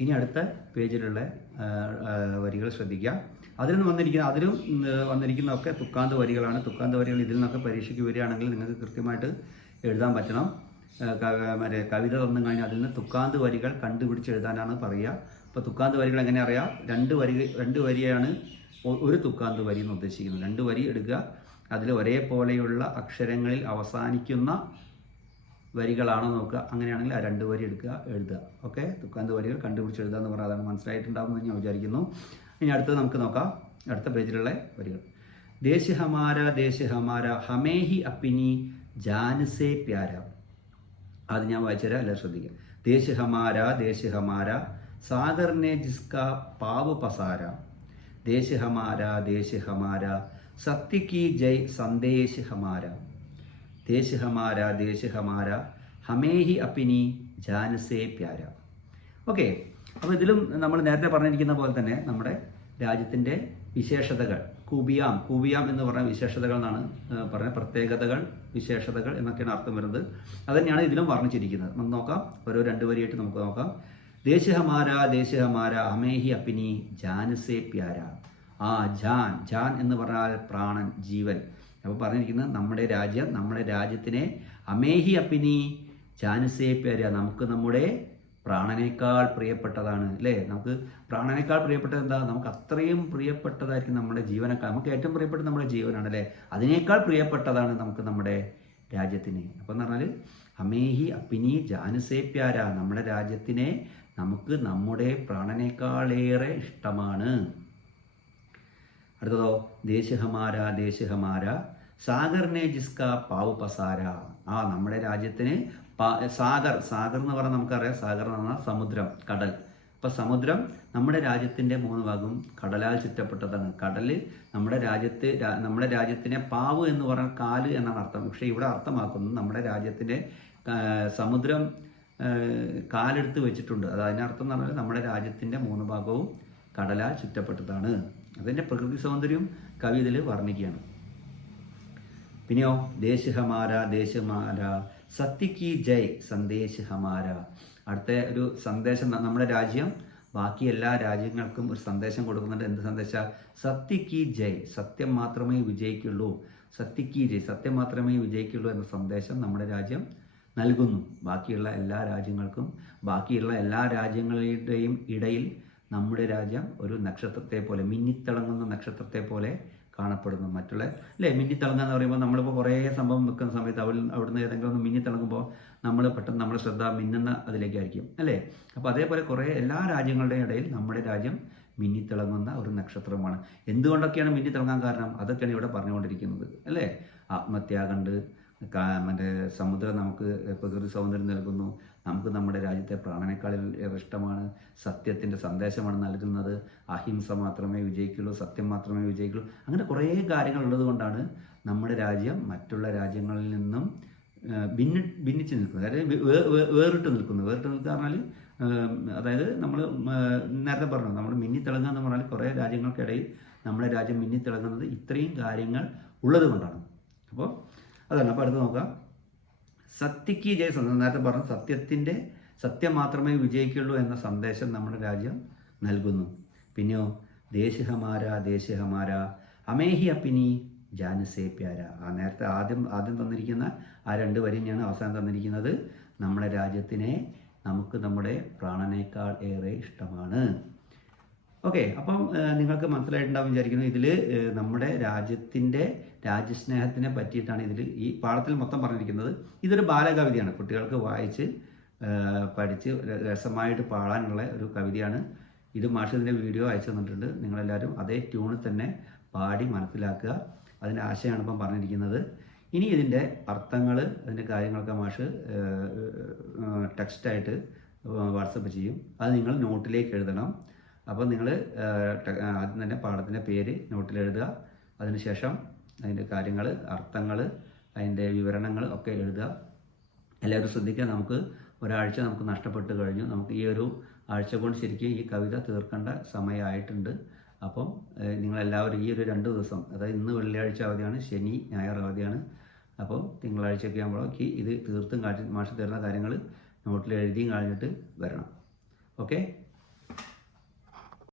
ഇനി അടുത്ത പേജിലുള്ള വരികൾ ശ്രദ്ധിക്കുക. അതിലും വന്നിരിക്കുന്നതൊക്കെ തുക്കാന്ത വരികളാണ്. തുക്കാന്ത വരികൾ ഇതിൽ നിന്നൊക്കെ പരീക്ഷയ്ക്ക് വരികയാണെങ്കിൽ നിങ്ങൾക്ക് കൃത്യമായിട്ട് എഴുതാൻ പറ്റണം. കവിത തന്നു കഴിഞ്ഞാൽ അതിൽ നിന്ന് തുക്കാന്ത വരികൾ കണ്ടുപിടിച്ച് എഴുതാനാണ് പറയുക. അപ്പോൾ തുക്കാന്ത വരികൾ എങ്ങനെ അറിയാം? രണ്ട് വരിയാണ് ഒരു തുക്കാന്ത വരി എന്ന് ഉദ്ദേശിക്കുന്നത്. 2 വരി എടുക്കുക, അതിൽ ഒരേപോലെയുള്ള അക്ഷരങ്ങളിൽ അവസാനിക്കുന്ന വരികളാണോ നോക്കുക. അങ്ങനെയാണെങ്കിൽ ആ 2 വരി എടുക്കുക, എഴുതുക. ഓക്കെ, തുക്കാന്ത വരികൾ കണ്ടുപിടിച്ച് എഴുതുക എന്ന് പറഞ്ഞാൽ അതാണ്. മനസ്സിലായിട്ടുണ്ടാകുമെന്ന് ഞാൻ വിചാരിക്കുന്നു. ഇനി അടുത്തത് നമുക്ക് നോക്കാം. അടുത്ത പേജിലുള്ള വരികൾ. ദേശ് ഹമാര ഹമേഹി അപ്പിനി ജാൻസേ പ്യാര. അത് ഞാൻ വായിച്ചുതരാം, എല്ലാവരും ശ്രദ്ധിക്കുക. ദേശ് ഹമാര സാഗർ ने जिसका पाव पसारा, देश हमारा सत्य की जय संदेश हमारा, देश हमारा हमें ही अपनी जान से प्यारा. ഓക്കെ, അപ്പോൾ ഇതിലും നമ്മൾ നേരത്തെ പറഞ്ഞിരിക്കുന്ന പോലെ തന്നെ നമ്മുടെ രാജ്യത്തിൻ്റെ വിശേഷതകൾ, കൂബിയാം എന്ന് പറഞ്ഞ വിശേഷതകൾ എന്നാണ് പറഞ്ഞ പ്രത്യേകതകൾ, വിശേഷതകൾ എന്നൊക്കെയാണ് അർത്ഥം വരുന്നത്. അതുതന്നെയാണ് ഇതിലും വർണ്ണിച്ചിരിക്കുന്നത്. നമുക്ക് നോക്കാം, ഓരോ 2 വരിയായിട്ട് നമുക്ക് നോക്കാം. ദേശ് ഹമാര ഹമേഹി അപ്പിനി ജാൻ സേ പ്യാര. ജാൻ എന്ന് പറഞ്ഞാൽ പ്രാണൻ, ജീവൻ. അപ്പോൾ പറഞ്ഞിരിക്കുന്നത് നമ്മുടെ രാജ്യത്തിനെ അമേഹി അപ്പിനി ജാൻ സേ പ്യാര, നമുക്ക് നമ്മുടെ പ്രാണനേക്കാൾ പ്രിയപ്പെട്ടതാണ്. അല്ലേ? നമുക്ക് പ്രാണനേക്കാൾ പ്രിയപ്പെട്ടത് എന്താ? നമുക്ക് അത്രയും പ്രിയപ്പെട്ടതായിരിക്കും നമ്മുടെ ജീവനേക്കാൾ. നമുക്ക് ഏറ്റവും പ്രിയപ്പെട്ടത് നമ്മുടെ ജീവനാണ്, അല്ലേ? അതിനേക്കാൾ പ്രിയപ്പെട്ടതാണ് നമുക്ക് നമ്മുടെ രാജ്യത്തിന്. അപ്പം എന്ന് പറഞ്ഞാൽ ഹമേഹി അപ്പിനി ജാൻ സേ പ്യാര, നമ്മുടെ രാജ്യത്തിനെ നമുക്ക് നമ്മുടെ പ്രാണനേക്കാളേറെ ഇഷ്ടമാണ്. അടുത്തതോ, ദേശ് ഹമാര സാഗർ ने जिसका पाव पसारा. നമ്മുടെ രാജ്യത്തിന് സാഗർ എന്ന് പറഞ്ഞാൽ നമുക്കറിയാം, സാഗർ എന്ന് പറഞ്ഞാൽ സമുദ്രം, കടൽ. അപ്പം സമുദ്രം നമ്മുടെ രാജ്യത്തിൻ്റെ 3 ഭാഗവും കടലാൽ ചുറ്റപ്പെട്ടതാണ്. കടൽ നമ്മുടെ രാജ്യത്തിനെ പാവ് എന്ന് പറഞ്ഞാൽ കാല് എന്നാണ് അർത്ഥം. പക്ഷേ ഇവിടെ അർത്ഥമാക്കുന്നത് നമ്മുടെ രാജ്യത്തിൻ്റെ സമുദ്രം കാലെടുത്ത് വെച്ചിട്ടുണ്ട്. അതിനർത്ഥം എന്ന് പറഞ്ഞാൽ നമ്മുടെ രാജ്യത്തിൻ്റെ 3 ഭാഗവും കടലാൽ ചുറ്റപ്പെട്ടതാണ്. അതിൻ്റെ പ്രകൃതി സൗന്ദര്യം കവി ഇതിൽ വർണ്ണിക്കുകയാണ്. പിന്നെയോ, ദേശ് ഹമാര സത്യ കി ജയ് സന്ദേശ് ഹമാര. അടുത്ത ഒരു സന്ദേശം, നമ്മുടെ രാജ്യം ബാക്കി എല്ലാ രാജ്യങ്ങൾക്കും ഒരു സന്ദേശം കൊടുക്കുന്നുണ്ട്. എന്ത് സന്ദേശം? സത്യ കി ജയ്, സത്യം മാത്രമേ വിജയിക്കുള്ളൂ. സത്യ കി ജയ്, സത്യം മാത്രമേ വിജയിക്കുള്ളൂ എന്ന സന്ദേശം നമ്മുടെ രാജ്യം നൽകുന്നു. ബാക്കിയുള്ള എല്ലാ രാജ്യങ്ങളുടെയും ഇടയിൽ നമ്മുടെ രാജ്യം ഒരു നക്ഷത്രത്തെ പോലെ, മിന്നിത്തിളങ്ങുന്ന നക്ഷത്രത്തെ പോലെ കാണപ്പെടുന്നു. മറ്റുള്ള മിന്നിത്തിളങ്ങുക എന്ന് പറയുമ്പോൾ നമ്മളിപ്പോൾ കുറേ സംഭവം നിൽക്കുന്ന സമയത്ത് അവിടുന്ന് ഏതെങ്കിലും ഒന്ന് മിന്നിത്തിളങ്ങുമ്പോൾ നമ്മൾ പെട്ടെന്ന് നമ്മുടെ ശ്രദ്ധ മിന്നുന്ന അതിലേക്കായിരിക്കും, അല്ലേ? അപ്പോൾ അതേപോലെ എല്ലാ രാജ്യങ്ങളുടെയും ഇടയിൽ നമ്മുടെ രാജ്യം മിന്നിത്തിളങ്ങുന്ന ഒരു നക്ഷത്രമാണ്. എന്തുകൊണ്ടൊക്കെയാണ് മിന്നിത്തിളങ്ങാൻ കാരണം? അതൊക്കെയാണ് ഇവിടെ പറഞ്ഞുകൊണ്ടിരിക്കുന്നത്, അല്ലേ? ആത്മത്യാഗമുണ്ട്, മറ്റേ സമുദ്രം നമുക്ക് പ്രകൃതി സൗന്ദര്യം നൽകുന്നു, നമുക്ക് നമ്മുടെ രാജ്യത്തെ പ്രാണനേക്കാളിൽ ഇഷ്ടമാണ്, സത്യത്തിൻ്റെ സന്ദേശമാണ് നൽകുന്നത്, അഹിംസ മാത്രമേ വിജയിക്കുള്ളൂ, സത്യം മാത്രമേ വിജയിക്കുള്ളൂ. അങ്ങനെ കുറേ കാര്യങ്ങൾ ഉള്ളത് കൊണ്ടാണ് നമ്മുടെ രാജ്യം മറ്റുള്ള രാജ്യങ്ങളിൽ നിന്നും ഭിന്നിച്ച് നിൽക്കുന്നത്, അതായത് വേറിട്ട് നിൽക്കുക പറഞ്ഞാൽ, അതായത് നമ്മൾ നേരത്തെ പറഞ്ഞു, നമ്മൾ മിന്നിത്തിളങ്ങുക എന്ന് പറഞ്ഞാൽ കുറേ രാജ്യങ്ങൾക്കിടയിൽ നമ്മുടെ രാജ്യം മിന്നിത്തിളങ്ങുന്നത് ഇത്രയും കാര്യങ്ങൾ ഉള്ളത് കൊണ്ടാണ്. അപ്പോൾ അതാണ്. അപ്പോൾ അടുത്ത് നോക്കാം. സത്യക്ക് ജയ, നേരത്തെ പറഞ്ഞു സത്യം മാത്രമേ വിജയിക്കുള്ളൂ എന്ന സന്ദേശം നമ്മുടെ രാജ്യം നൽകുന്നു. പിന്നെയോ, ദേശ് ഹമാര ഹമേഹി അപ്പിനി ജാൻ സേ പ്യാര. നേരത്തെ ആദ്യം തന്നിരിക്കുന്ന 2 വരി തന്നെയാണ് അവസാനം തന്നിരിക്കുന്നത്. നമ്മുടെ രാജ്യത്തിനെ നമുക്ക് നമ്മുടെ പ്രാണനേക്കാൾ ഏറെ ഇഷ്ടമാണ്. ഓക്കെ, അപ്പം നിങ്ങൾക്ക് മനസ്സിലായിട്ടുണ്ടാവും വിചാരിക്കുന്നു. ഇതിൽ നമ്മുടെ രാജ്യസ്നേഹത്തിനെ പറ്റിയിട്ടാണ് ഈ പാഠത്തിൽ മൊത്തം പറഞ്ഞിരിക്കുന്നത്. ഇതൊരു ബാലകവിതയാണ്, കുട്ടികൾക്ക് വായിച്ച് പഠിച്ച് രസമായിട്ട് പാടാനുള്ള ഒരു കവിതയാണ് ഇത്. മാഷ് ഇതിൻ്റെ വീഡിയോ അയച്ചു തന്നിട്ടുണ്ട്. നിങ്ങളെല്ലാവരും അതേ ട്യൂണിൽ തന്നെ പാടി മനസ്സിലാക്കുക. അതിൻ്റെ ആശയമാണ് ഇപ്പം പറഞ്ഞിരിക്കുന്നത്. ഇനി ഇതിൻ്റെ അർത്ഥങ്ങൾ, അതിൻ്റെ കാര്യങ്ങളൊക്കെ മാഷ് ടെക്സ്റ്റായിട്ട് വാട്സപ്പ് ചെയ്യും. അത് നിങ്ങൾ നോട്ടിലേക്ക് എഴുതണം. അപ്പോൾ നിങ്ങൾ ആദ്യം തന്നെ പാഠത്തിൻ്റെ പേര് നോട്ടിലെഴുതുക. അതിനുശേഷം അതിൻ്റെ കാര്യങ്ങൾ, അർത്ഥങ്ങൾ, അതിൻ്റെ വിവരണങ്ങൾ ഒക്കെ എഴുതുക. എല്ലാവരും ശ്രദ്ധിക്കുക. നമുക്ക് ഒരാഴ്ച നഷ്ടപ്പെട്ട് കഴിഞ്ഞു. നമുക്ക് ഈ ഒരു ആഴ്ച കൊണ്ട് ശരിക്കും ഈ കവിത തീർക്കേണ്ട സമയമായിട്ടുണ്ട്. അപ്പം നിങ്ങളെല്ലാവരും ഈ ഒരു 2 ദിവസം, അതായത് ഇന്ന് വെള്ളിയാഴ്ച അവധിയാണ്, ശനി ഞായർ അവധിയാണ്. അപ്പോൾ തിങ്കളാഴ്ചയൊക്കെ ആകുമ്പോഴേക്ക് ഇത് തീർത്തും മാഷ് തരുന്ന കാര്യങ്ങൾ നോട്ടിൽ എഴുതിയും കഴിഞ്ഞിട്ട് വരണം. ഓക്കെ.